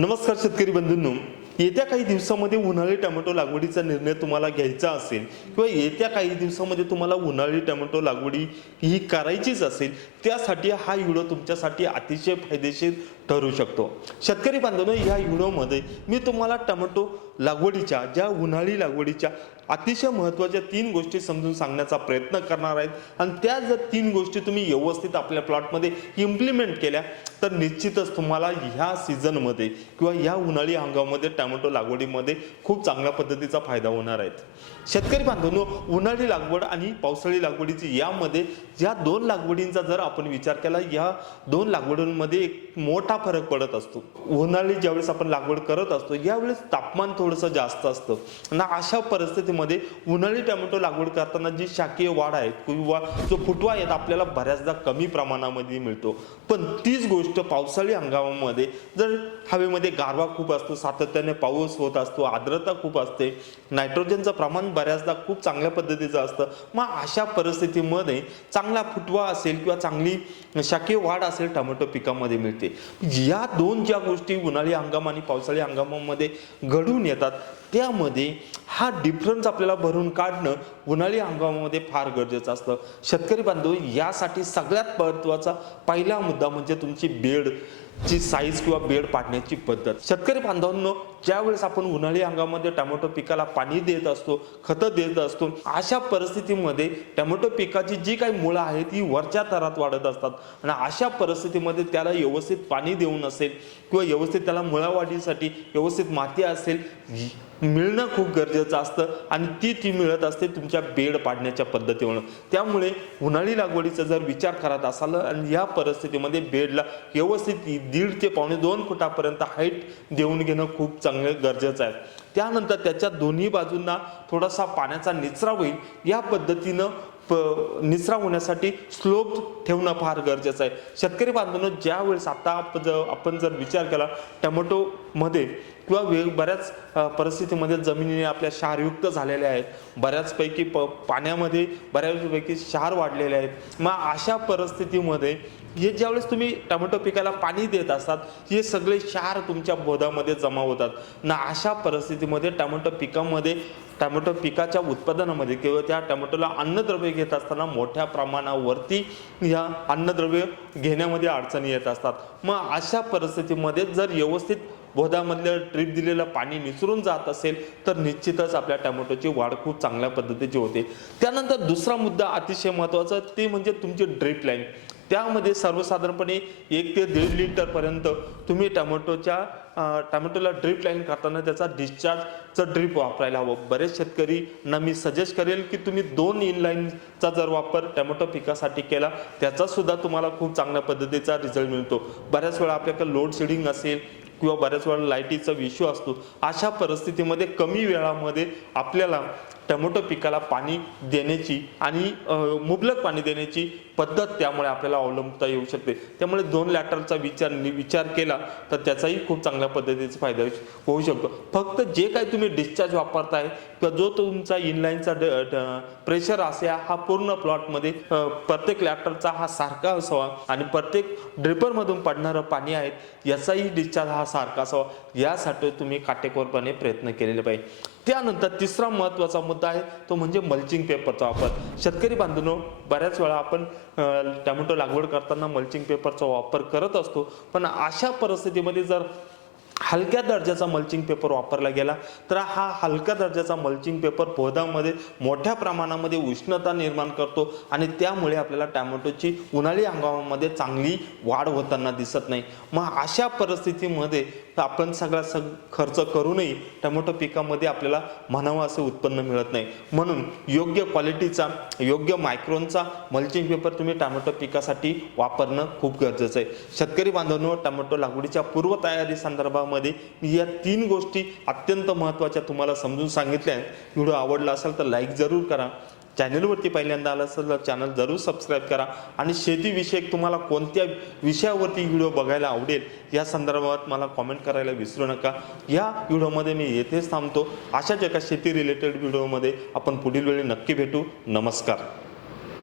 नमस्कार शेतकरी बंधूंनो येत्या काही दिवसामध्ये उन्हाळी टोमॅटो लागवडीचा निर्णय तुम्हाला घ्यायचा असेल किंवा येत्या काही दिवसामध्ये तुम्हाला उन्हाळी टोमॅटो लागवडी ही करायचीच असेल त्यासाठी हा व्हिडिओ तुमच्यासाठी अतिशय फायदेशीर ठरू शकतो. शेतकरी बांधवांनो या व्हिडिओमध्ये मी तुम्हाला टोमॅटो लागवडीच्या ज्या उन्हाळी लागवडीच्या अतिशय महत्त्वाच्या तीन गोष्टी समजून सांगण्याचा प्रयत्न करणार आहेत. आणि त्या जर तीन गोष्टी तुम्ही व्यवस्थित आपल्या प्लॉटमध्ये इम्प्लिमेंट केल्या तर निश्चितच तुम्हाला ह्या सीझनमध्ये किंवा ह्या उन्हाळी हंगामामध्ये टोमॅटो लागवडीमध्ये खूप चांगल्या पद्धतीचा फायदा होणार आहे. शेतकरी बांधवांनो उन्हाळी लागवड आणि पावसाळी लागवडीची यामध्ये या दोन लागवडींचा जर आपण विचार केला या दोन लागवडींमध्ये एक मोठा फरक पडत असतो. उन्हाळी ज्यावेळेस आपण लागवड करत असतो यावेळेस तापमान थोडंसं जास्त असतं. आणि अशा परिस्थितीमध्ये उन्हाळी टोमॅटो लागवड करताना जी शाकीय वाढ आहे किंवा जो फुटवा आहे आपल्याला बऱ्याचदा कमी प्रमाणामध्ये मिळतो. पण तीच गोष्ट पावसाळी हंगामामध्ये जर हवेमध्ये गारवा खूप असतो सातत्याने पाऊस होत असतो आर्द्रता खूप असते नायट्रोजनचं प्रमाण बऱ्याचदा खूप चांगल्या पद्धतीचं असतं मग अशा परिस्थितीमध्ये चांगला फुटवा असेल किंवा चांगली शाकीय वाढ असेल टोमॅटो पिकामध्ये मिळते. या दोन ज्या गोष्टी उन्हाळी हंगाम आणि पावसाळी हंगामामध्ये घडून येतात त्यामध्ये हा डिफरन्स आपल्याला भरून काढणं उन्हाळी हंगामामध्ये फार गरजेचं असतं. शेतकरी बांधव यासाठी सगळ्यात महत्त्वाचा पहिला मुद्दा म्हणजे तुमची बेड. ची साईज किंवा बेड पाडण्याची पद्धत. शेतकरी बांधवांनो ज्यावेळेस आपण उन्हाळी हंगामामध्ये टोमॅटो पिकाला पाणी देत असतो खतं देत असतो अशा परिस्थितीमध्ये टोमॅटो पिकाची जी काही मुळं आहेत ती वरच्या थरात वाढत असतात. आणि अशा परिस्थितीमध्ये त्याला व्यवस्थित पाणी देऊन असेल किंवा व्यवस्थित त्याला मुळावाढीसाठी व्यवस्थित माती असेल मिळणं खूप गरजेचं असतं आणि ती ती मिळत असते तुमच्या बेड पाडण्याच्या पद्धतीमुळं त्यामुळे उन्हाळी लागवडीचा जर विचार करत असाल आणि या परिस्थितीमध्ये बेडला व्यवस्थित दीड ते पावणे दोन फुटापर्यंत हाईट देऊन घेणं खूप चांगलं गरजेचं आहे. त्यानंतर त्याच्या दोन्ही बाजूंना थोडासा पाण्याचा निचरा होईल. या पद्धतीनं प निचरा होण्यासाठी स्लोप ठेवणं फार गरजेचं आहे. शेतकरी बांधवांनो ज्यावेळेस आता आपण जर आपण जर विचार केला टमॅटोमध्ये किंवा वेग बऱ्याच परिस्थितीमध्ये जमिनी आपल्या क्षारयुक्त झालेल्या आहेत. बऱ्याचपैकी प पाण्यामध्ये बऱ्याचपैकी क्षार वाढलेले आहेत. मग अशा परिस्थितीमध्ये हे ज्यावेळेस तुम्ही टोमॅटो पिकाला पाणी देत असतात हे सगळे क्षार तुमच्या बोधामध्ये जमा होतात. ना अशा परिस्थितीमध्ये टोमॅटो पिकामध्ये टोमॅटो पिकाच्या उत्पादनामध्ये किंवा त्या टोमॅटोला अन्नद्रव्य घेत असताना मोठ्या प्रमाणावरती ह्या अन्नद्रव्य घेण्यामध्ये अडचणी येत असतात. मग अशा परिस्थितीमध्ये जर व्यवस्थित बोधामधलं ड्रीप दिलेलं पाणी निसरून जात असेल तर निश्चितच आपल्या टोमॅटोची वाढ खूप चांगल्या पद्धतीची होते. त्यानंतर दुसरा मुद्दा अतिशय महत्त्वाचा ते म्हणजे तुमची ड्रीप लाईन. त्यामध्ये सर्वसाधारणपणे एक ते दीड लिटरपर्यंत तुम्ही टोमॅटोच्या टमॅटोला टोमॅटोला ड्रीप लाईन करताना त्याचा डिस्चार्जचं ड्रीप वापरायला हवं. बरेच शेतकरी ना मी सजेस्ट करेल की तुम्ही दोन इनलाईनचा जर वापर टोमॅटो पिकासाठी केला त्याचासुद्धा तुम्हाला खूप चांगल्या पद्धतीचा रिझल्ट मिळतो. बऱ्याच वेळा आपल्याकडे लोड शेडिंग असेल किंवा बऱ्याच वेळा लाईटीचा इश्यू असतो अशा परिस्थितीमध्ये कमी वेळामध्ये आपल्याला टमॅटो पिकाला पाणी देण्याची आणि मुबलक पाणी देण्याची पद्धत त्यामुळे आपल्याला अवलंबता येऊ शकते. त्यामुळे दोन लॅटरचा विचार विचार केला तर त्याचाही खूप चांगल्या पद्धतीचा फायदा होऊ शकतो. फक्त जे काही तुम्ही डिस्चार्ज वापरताय किंवा जो तुमचा इनलाईनचा प्रेशर असे हा पूर्ण प्लॉटमध्ये प्रत्येक लॅटरचा हा सारखा असावा आणि प्रत्येक ड्रिपरमधून पडणारं पाणी आहे याचाही डिस्चार्ज हा सारखा असावा. यासाठी तुम्ही काटेकोरपणे प्रयत्न केलेले पाहिजे. त्यानंतर तिसरा महत्त्वाचा मुद्दा आहे तो म्हणजे मल्चिंग पेपरचा वापर. शेतकरी बांधून बऱ्याच वेळा आपण टॅमॅटो लागवड करताना मल्चिंग पेपरचा वापर करत असतो. पण अशा परिस्थितीमध्ये जर हलक्या दर्जाचा मल्चिंग पेपर वापरला गेला तर हा हलक्या दर्जाचा मल्चिंग पेपर पोधामध्ये मोठ्या प्रमाणामध्ये उष्णता निर्माण करतो आणि त्यामुळे आपल्याला टॅमॅटोची उन्हाळी हंगामामध्ये चांगली वाढ होताना दिसत नाही. मग अशा परिस्थितीमध्ये आपण सगळा सग खर्च करूनही टमॅटो पिकामध्ये आपल्याला म्हणावं असं उत्पन्न मिळत नाही. म्हणून योग्य क्वालिटीचा योग्य मायक्रोनचा मल्चिंग पेपर तुम्ही टोमॅटो पिकासाठी वापरणं खूप गरजेचं आहे. शेतकरी बांधवांनो टमॅटो लागवडीच्या पूर्वतयारी संदर्भामध्ये मी या तीन गोष्टी अत्यंत महत्त्वाच्या तुम्हाला समजून सांगितल्या व्हिडिओ आवडला असेल तर लाईक जरूर करा. चॅनलवरती पहिल्यांदा आला असेल तर चॅनल जरूर सबस्क्राईब करा. आणि शेतीविषयक तुम्हाला कोणत्या विषयावरती व्हिडिओ बघायला आवडेल या संदर्भात मला कॉमेंट करायला विसरू नका. या व्हिडिओमध्ये मी येथेच थांबतो. अशाच एका शेती रिलेटेड व्हिडिओमध्ये आपण पुढील वेळी नक्की भेटू. नमस्कार.